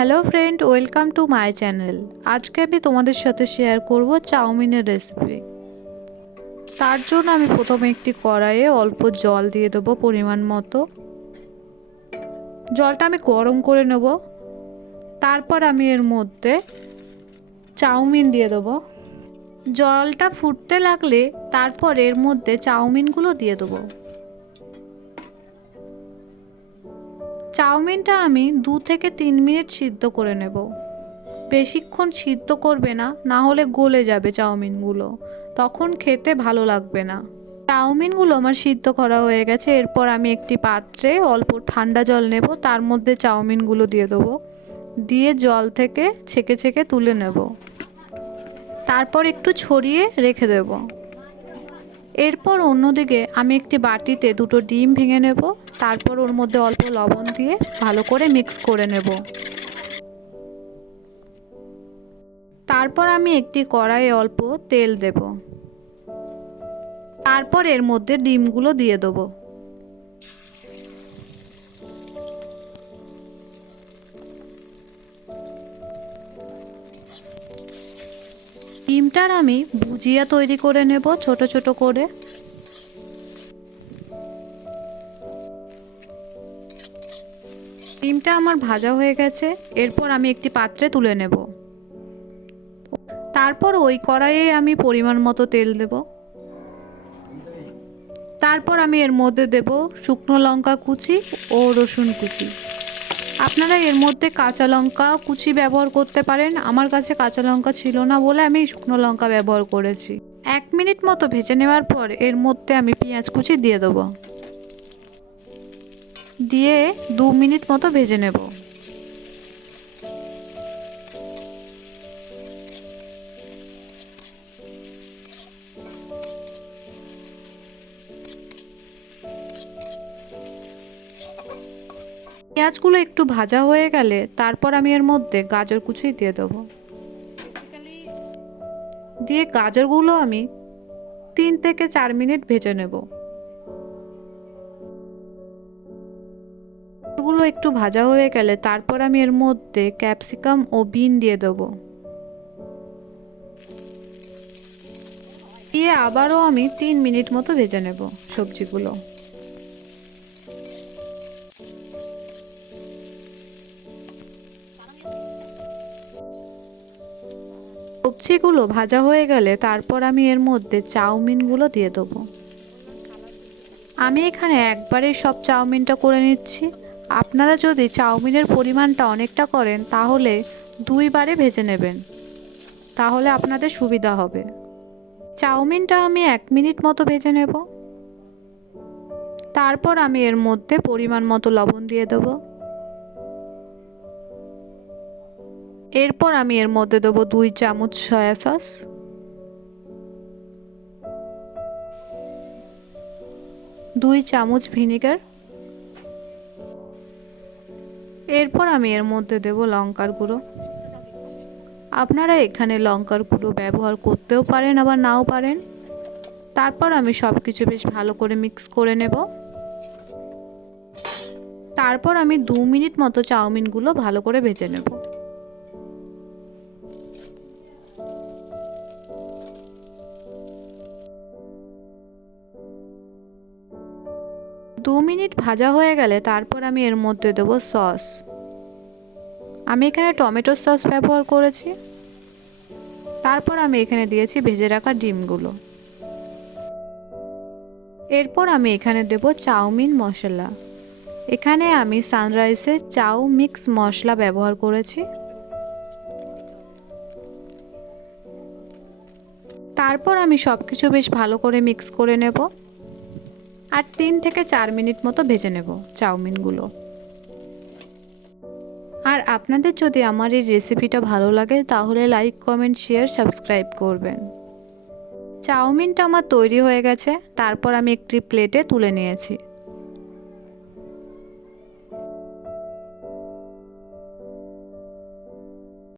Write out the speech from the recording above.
Hello friend, welcome to my channel. আজকে আমি তোমাদের সাথে শেয়ার করব চাউমিনের রেসিপি। তার জন্য আমি প্রথমে একটি কড়াইয়ে অল্প জল দিয়ে দেবো পরিমাণ মতো। জলটা আমি গরম করে নেব। তারপর আমি এর মধ্যে চাউমিন দিয়ে দেবো। জলটা ফুটতে লাগলে তারপর এর মধ্যে চাউমিনগুলো দিয়ে দেবো। চাউমিনটা আমি 2 থেকে 3 মিনিট সিদ্ধ করে নেব। বেশিক্ষণ সিদ্ধ করবে না, না হলে গলে যাবে চাউমিনগুলো, তখন খেতে ভালো লাগবে না। চাউমিনগুলো আমার সিদ্ধ করা হয়ে গেছে। এরপর আমি একটি পাত্রে অল্প ঠান্ডা জল নেব, তার মধ্যে চাউমিনগুলো দিয়ে দেবো। দিয়ে জল থেকে ছেঁকে ছেঁকে তুলে নেব। তারপর একটু ছড়িয়ে রেখে দেব। এরপর অন্যদিকে আমি একটি বাটিতে 2টো ডিম ভেঙে নেব। তারপর ওর মধ্যে অল্প লবণ দিয়ে ভালো করে মিক্স করে নেব। তারপর আমি একটি কড়াইয়ে অল্প তেল দেব। তারপর এর মধ্যে ডিমগুলো দিয়ে দেবো। ডিমটার আমি ভুজিয়া তৈরি করে নেব ছোট ছোট করে। ডিমটা আমার ভাজা হয়ে গেছে। এরপর আমি একটি পাত্রে তুলে নেব। তারপর ওই কড়াইয়ে আমি পরিমাণ মতো তেল দেব। তারপর আমি এর মধ্যে দেব শুকনো লঙ্কা কুচি ও রসুন কুচি। আপনারা এর মধ্যে কাঁচা লঙ্কা কুচি ব্যবহার করতে পারেন। আমার কাছে কাঁচা লঙ্কা ছিল না বলে আমি শুকনো লঙ্কা ব্যবহার করেছি। 1 মিনিট মতো ভেজে নেওয়ার পর এর মধ্যে আমি পেঁয়াজ কুচি দিয়ে দেবো। দিয়ে 2 মিনিট মতো ভেজে নেব। পেঁয়াজগুলো একটু ভাজা হয়ে গেলে তারপর আমি এর মধ্যে গাজর কুচি দিয়ে দেবো। দিয়ে গাজরগুলো আমি 3 থেকে 4 মিনিট ভেজে নেব। গাজরগুলো একটু ভাজা হয়ে গেলে তারপর আমি এর মধ্যে ক্যাপসিকাম ও বিন দিয়ে দেবো। দিয়ে আবারও আমি 3 মিনিট মতো ভেজে নেব সবজিগুলো। সবজিগুলো ভাজা হয়ে গেলে তারপর আমি এর মধ্যে চাউমিনগুলো দিয়ে দেবো। আমি এখানে একবারে সব চাউমিনটা করে নিচ্ছি। আপনারা যদি চাউমিনের পরিমাণটা অনেকটা করেন তাহলে 2 বারে ভেজে নেবেন, তাহলে আপনাদের সুবিধা হবে। চাউমিনটা আমি 1 মিনিট মতো ভেজে নেব। তারপর আমি এর মধ্যে পরিমাণ মতো লবণ দিয়ে দেব। এরপর আমি এর মধ্যে দেবো 2 চামচ সয়া সস, 2 চামচ ভিনেগার। এরপর আমি এর মধ্যে দেব লঙ্কার গুঁড়ো। আপনারা এখানে লঙ্কার গুঁড়ো ব্যবহার করতেও পারেন আবার নাও পারেন। তারপর আমি সব কিছু বেশ ভালো করে মিক্স করে নেব। তারপর আমি 2 মিনিট মতো চাউমিনগুলো ভালো করে ভেজে নেব। 2 মিনিট ভাজা হয়ে গেলে তারপর আমি এর মধ্যে দেব সস। আমি এখানে টমেটো সস ব্যবহার করেছি। তারপর আমি এখানে দিয়েছি ভেজে রাখা ডিমগুলো। এরপর আমি এখানে দেব চাউমিন মশলা। এখানে আমি সানরাইসের চাউ মিক্স মশলা ব্যবহার করেছি। তারপর আমি সব কিছু বেশ ভালো করে মিক্স করে নেব আর 3 থেকে 4 মিনিট মতো ভেজে নেব চাউমিনগুলো। আর আপনাদের যদি আমার এই রেসিপিটা ভালো লাগে তাহলে লাইক, কমেন্ট, শেয়ার, সাবস্ক্রাইব করবেন। চাউমিনটা আমার তৈরি হয়ে গেছে। তারপর আমি একটি প্লেটে তুলে নিয়েছি।